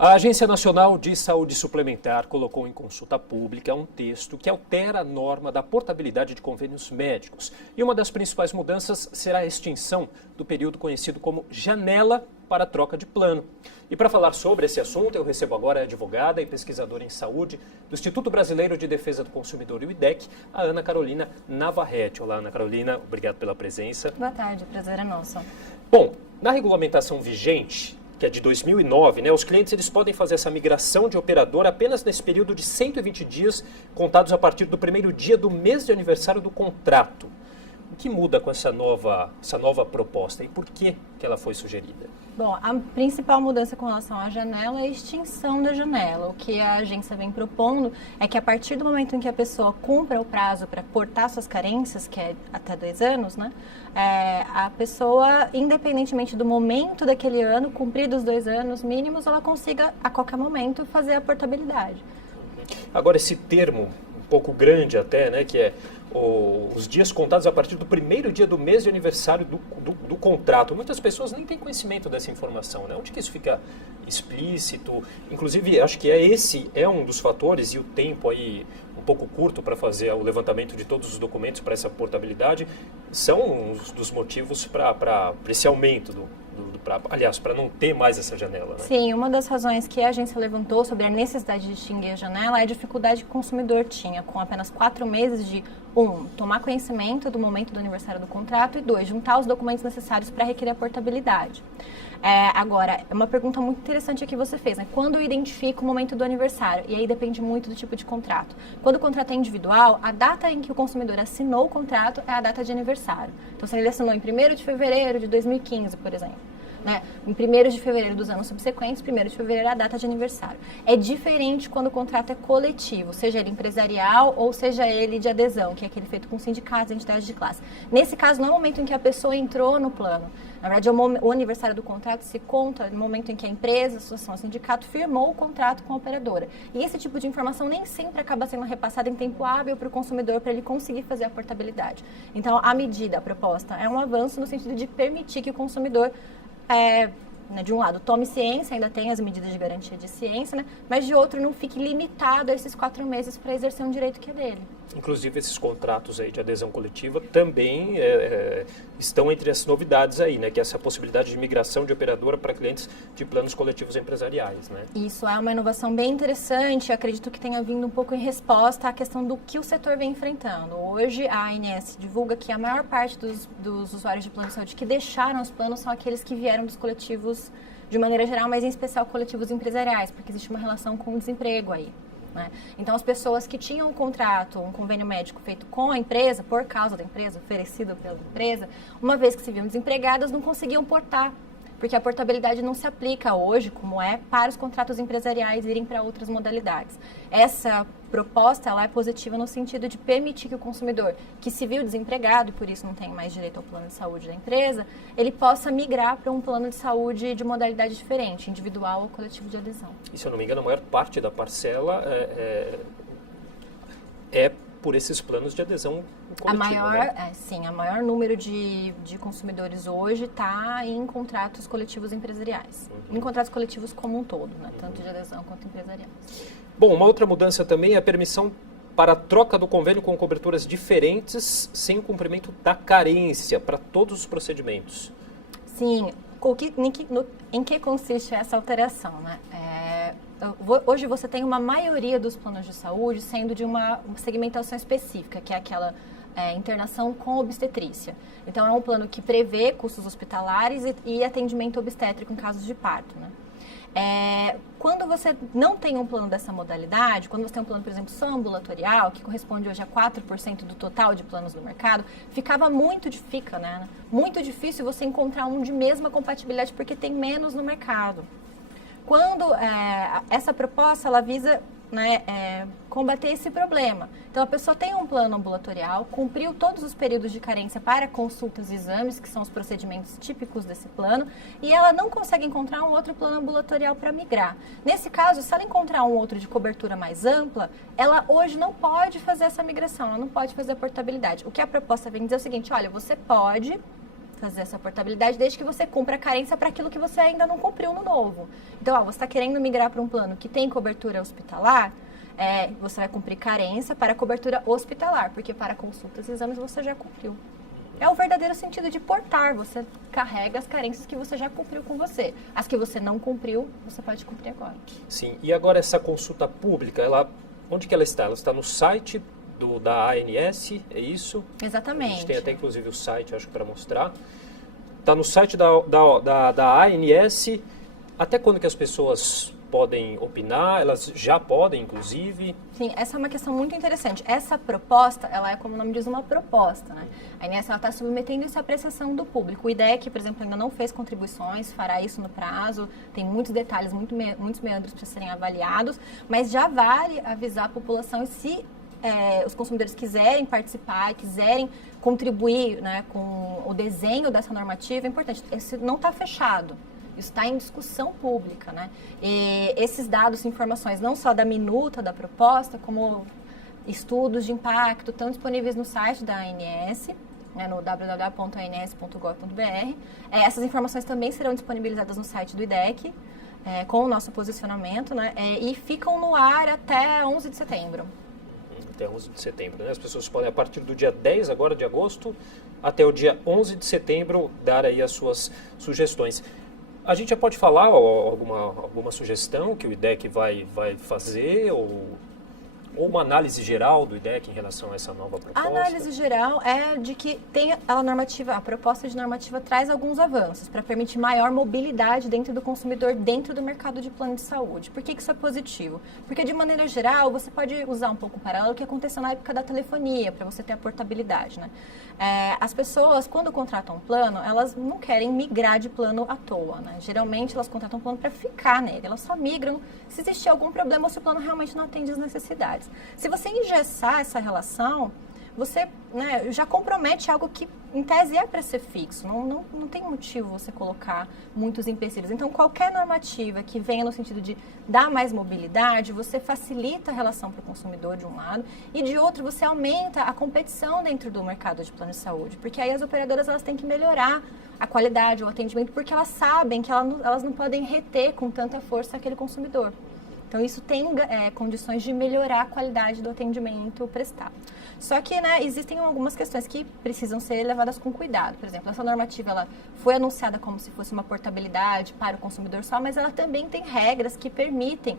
A Agência Nacional de Saúde Suplementar colocou em consulta pública um texto que altera a norma da portabilidade de convênios médicos. E uma das principais mudanças será a extinção do período conhecido como janela para troca de plano. E para falar sobre esse assunto, eu recebo agora a advogada e pesquisadora em saúde do Instituto Brasileiro de Defesa do Consumidor, o IDEC, a Ana Carolina Navarrete. Olá, Ana Carolina, obrigado pela presença. Boa tarde, prazer é nosso. Bom, na regulamentação vigente, que é de 2009, os clientes eles podem fazer essa migração de operador apenas nesse período de 120 dias, contados a partir do primeiro dia do mês de aniversário do contrato. O que muda com essa nova proposta e por que ela foi sugerida? Bom, a principal mudança com relação à janela é a extinção da janela. O que a agência vem propondo é que a partir do momento em que a pessoa cumpra o prazo para portar suas carências, que é até 2 anos, a pessoa, independentemente do momento daquele ano, cumpridos os 2 anos mínimos, ela consiga a qualquer momento fazer a portabilidade. Agora, esse termo, um pouco grande até, que é os dias contados a partir do primeiro dia do mês de aniversário do contrato. Muitas pessoas nem têm conhecimento dessa informação, Onde que isso fica explícito? Inclusive, acho que esse é um dos fatores, e o tempo aí um pouco curto para fazer o levantamento de todos os documentos para essa portabilidade, são um dos motivos para esse aumento para não ter mais essa janela. Sim, uma das razões que a agência levantou sobre a necessidade de extinguir a janela é a dificuldade que o consumidor tinha com apenas 4 meses de, 1, tomar conhecimento do momento do aniversário do contrato e 2, juntar os documentos necessários para requerer a portabilidade. Agora, é uma pergunta muito interessante que você fez, Quando eu identifico o momento do aniversário? E aí depende muito do tipo de contrato. Quando o contrato é individual, a data em que o consumidor assinou o contrato é a data de aniversário. Então, se ele assinou em 1º de fevereiro de 2015, por exemplo, em 1º de fevereiro dos anos subsequentes, 1º de fevereiro é a data de aniversário. É diferente quando o contrato é coletivo, seja ele empresarial ou seja ele de adesão, que é aquele feito com sindicatos, entidades de classe. Nesse caso, não é o momento em que a pessoa entrou no plano. Na verdade, o aniversário do contrato se conta no momento em que a empresa, a associação, o sindicato firmou o contrato com a operadora. E esse tipo de informação nem sempre acaba sendo repassada em tempo hábil para o consumidor, para ele conseguir fazer a portabilidade. Então, a proposta, é um avanço no sentido de permitir que o consumidor de um lado, tome ciência, ainda tem as medidas de garantia de ciência, mas de outro, não fique limitado a esses 4 meses para exercer um direito que é dele. Inclusive, esses contratos aí de adesão coletiva também estão entre as novidades aí, que é essa possibilidade de migração de operadora para clientes de planos coletivos empresariais, Isso é uma inovação bem interessante, acredito que tenha vindo um pouco em resposta à questão do que o setor vem enfrentando. Hoje, a ANS divulga que a maior parte dos usuários de plano de saúde que deixaram os planos são aqueles que vieram dos coletivos de maneira geral, mas em especial coletivos empresariais, porque existe uma relação com o desemprego aí. Então, as pessoas que tinham um contrato, um convênio médico feito com a empresa, por causa da empresa, oferecido pela empresa, uma vez que se viam desempregadas, não conseguiam portar, porque a portabilidade não se aplica hoje, como para os contratos empresariais irem para outras modalidades. Essa proposta ela é positiva no sentido de permitir que o consumidor, que se viu desempregado e por isso não tem mais direito ao plano de saúde da empresa, ele possa migrar para um plano de saúde de modalidade diferente, individual ou coletivo de adesão. E se eu não me engano, a maior parte da parcela é por esses planos de adesão coletivo, o maior número de consumidores hoje está em contratos coletivos empresariais. Em contratos coletivos como um todo, tanto de adesão quanto empresariais. Bom, uma outra mudança também é a permissão para a troca do convênio com coberturas diferentes sem o cumprimento da carência para todos os procedimentos. Sim. Em que consiste essa alteração? Hoje você tem uma maioria dos planos de saúde sendo de uma segmentação específica, que é aquela internação com obstetrícia. Então, é um plano que prevê custos hospitalares e atendimento obstétrico em casos de parto. Quando você não tem um plano dessa modalidade, quando você tem um plano, por exemplo, só ambulatorial, que corresponde hoje a 4% do total de planos do mercado, fica muito difícil você encontrar um de mesma compatibilidade, porque tem menos no mercado. Quando essa proposta, ela visa combater esse problema. Então, a pessoa tem um plano ambulatorial, cumpriu todos os períodos de carência para consultas e exames, que são os procedimentos típicos desse plano, e ela não consegue encontrar um outro plano ambulatorial para migrar. Nesse caso, se ela encontrar um outro de cobertura mais ampla, ela hoje não pode fazer essa migração, ela não pode fazer a portabilidade. O que a proposta vem dizer é o seguinte: olha, você pode fazer essa portabilidade desde que você cumpra a carência para aquilo que você ainda não cumpriu no novo. Então, você está querendo migrar para um plano que tem cobertura hospitalar, você vai cumprir carência para cobertura hospitalar, porque para consultas e exames você já cumpriu. É o verdadeiro sentido de portar, você carrega as carências que você já cumpriu com você. As que você não cumpriu, você pode cumprir agora. Sim, e agora essa consulta pública, onde que ela está? Ela está no site da ANS, é isso? Exatamente. A gente tem até inclusive o site, acho, para mostrar. Está no site da ANS. Até quando que as pessoas podem opinar? Elas já podem, inclusive? Sim, essa é uma questão muito interessante. Essa proposta, ela é, como o nome diz, uma proposta, né? A ANS está submetendo isso à apreciação do público. O IDEC, por exemplo, ainda não fez contribuições, fará isso no prazo, tem muitos detalhes, muitos meandros para serem avaliados, mas já vale avisar a população, e se os consumidores quiserem participar, quiserem contribuir, né, com o desenho dessa normativa, é importante. Esse não está fechado. Isso está em discussão pública, né? E esses dados, informações, não só da minuta da proposta, como estudos de impacto, estão disponíveis no site da ANS, né, no www.ans.gov.br. Essas informações também serão disponibilizadas no site do IDEC, com o nosso posicionamento, né? E ficam no ar até 11 de setembro. Até 11 de setembro, né? As pessoas podem, a partir do dia 10 agora de agosto, até o dia 11 de setembro, dar aí as suas sugestões. A gente já pode falar alguma sugestão que o IDEC vai fazer ou uma análise geral do IDEC em relação a essa nova proposta? A análise geral é de que a proposta de normativa traz alguns avanços para permitir maior mobilidade dentro do consumidor, dentro do mercado de plano de saúde. Por que isso é positivo? Porque, de maneira geral, você pode usar um pouco o paralelo que aconteceu na época da telefonia, para você ter a portabilidade, né? As pessoas, quando contratam um plano, elas não querem migrar de plano à toa, né? Geralmente, elas contratam um plano para ficar nele. Elas só migram se existir algum problema ou se o plano realmente não atende às necessidades. Se você engessar essa relação, você, né, já compromete algo que, em tese, é para ser fixo. Não tem motivo você colocar muitos empecilhos. Então, qualquer normativa que venha no sentido de dar mais mobilidade, você facilita a relação para o consumidor, de um lado, e de outro, você aumenta a competição dentro do mercado de plano de saúde. Porque aí as operadoras elas têm que melhorar a qualidade, o atendimento, porque elas sabem que elas não podem reter com tanta força aquele consumidor. Então, isso tem condições de melhorar a qualidade do atendimento prestado. Só que, né, existem algumas questões que precisam ser levadas com cuidado. Por exemplo, essa normativa ela foi anunciada como se fosse uma portabilidade para o consumidor só, mas ela também tem regras que permitem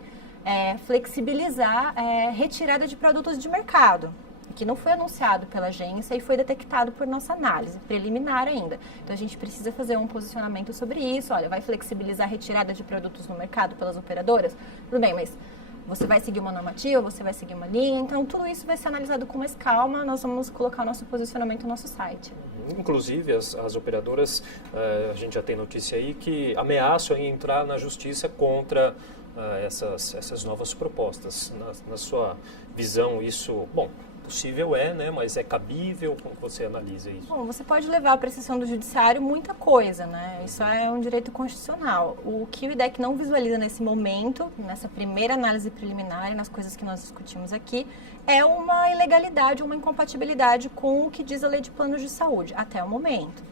flexibilizar retirada de produtos de mercado, que não foi anunciado pela agência e foi detectado por nossa análise, preliminar ainda. Então, a gente precisa fazer um posicionamento sobre isso. Olha, vai flexibilizar a retirada de produtos no mercado pelas operadoras? Tudo bem, mas você vai seguir uma normativa, você vai seguir uma linha, então tudo isso vai ser analisado com mais calma, nós vamos colocar o nosso posicionamento no nosso site. Inclusive, as operadoras, a gente já tem notícia aí, que ameaçam em entrar na justiça contra essas novas propostas. Na sua visão, isso, bom, possível né? Mas é cabível? Como você analisa isso? Bom, você pode levar à apreciação do judiciário muita coisa, né? Isso é um direito constitucional. O que o IDEC não visualiza nesse momento, nessa primeira análise preliminar e nas coisas que nós discutimos aqui, é uma ilegalidade, uma incompatibilidade com o que diz a lei de planos de saúde, até o momento.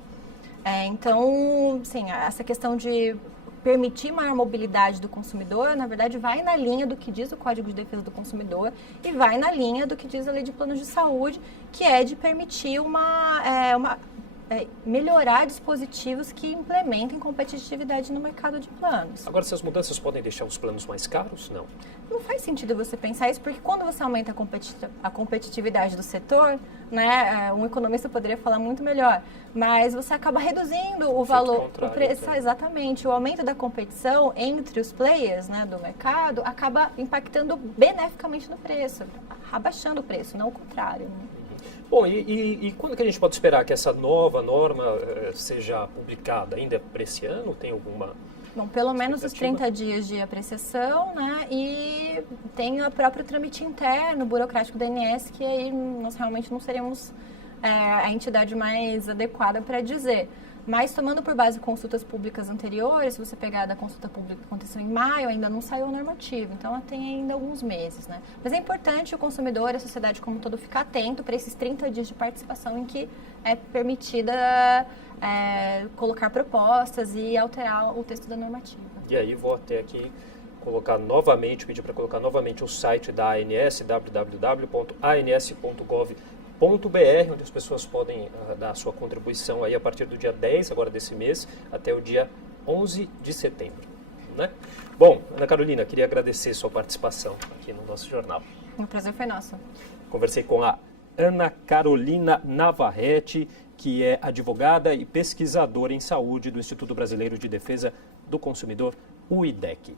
Então, sim, essa questão de permitir maior mobilidade do consumidor, na verdade, vai na linha do que diz o Código de Defesa do Consumidor e vai na linha do que diz a Lei de Planos de Saúde, que é de permitir melhorar dispositivos que implementem competitividade no mercado de planos. Agora, essas mudanças podem deixar os planos mais caros? Não. Não faz sentido você pensar isso, porque quando você aumenta a competitividade do setor, né, um economista poderia falar muito melhor, mas você acaba reduzindo o valor, o preço, exatamente, o aumento da competição entre os players, né, do mercado acaba impactando beneficamente no preço, abaixando o preço, não o contrário, né? Bom, e quando que a gente pode esperar que essa nova norma seja publicada? Ainda para esse ano? Tem alguma... Bom, pelo menos os 30 dias de apreciação, né? E tem o próprio trâmite interno, burocrático da ANS, que aí nós realmente não seríamos a entidade mais adequada para dizer. Mas tomando por base consultas públicas anteriores, se você pegar da consulta pública que aconteceu em maio, ainda não saiu o normativo, então ela tem ainda alguns meses, né? Mas é importante o consumidor e a sociedade como um todo ficar atento para esses 30 dias de participação em que é permitida colocar propostas e alterar o texto da normativa. E aí vou até aqui colocar novamente, pedir para colocar novamente o site da ANS, www.ans.gov.br, onde as pessoas podem dar a sua contribuição aí a partir do dia 10, agora desse mês, até o dia 11 de setembro. Né? Bom, Ana Carolina, queria agradecer sua participação aqui no nosso jornal. O prazer foi nosso. Conversei com a Ana Carolina Navarrete, que é advogada e pesquisadora em saúde do Instituto Brasileiro de Defesa do Consumidor, o IDEC.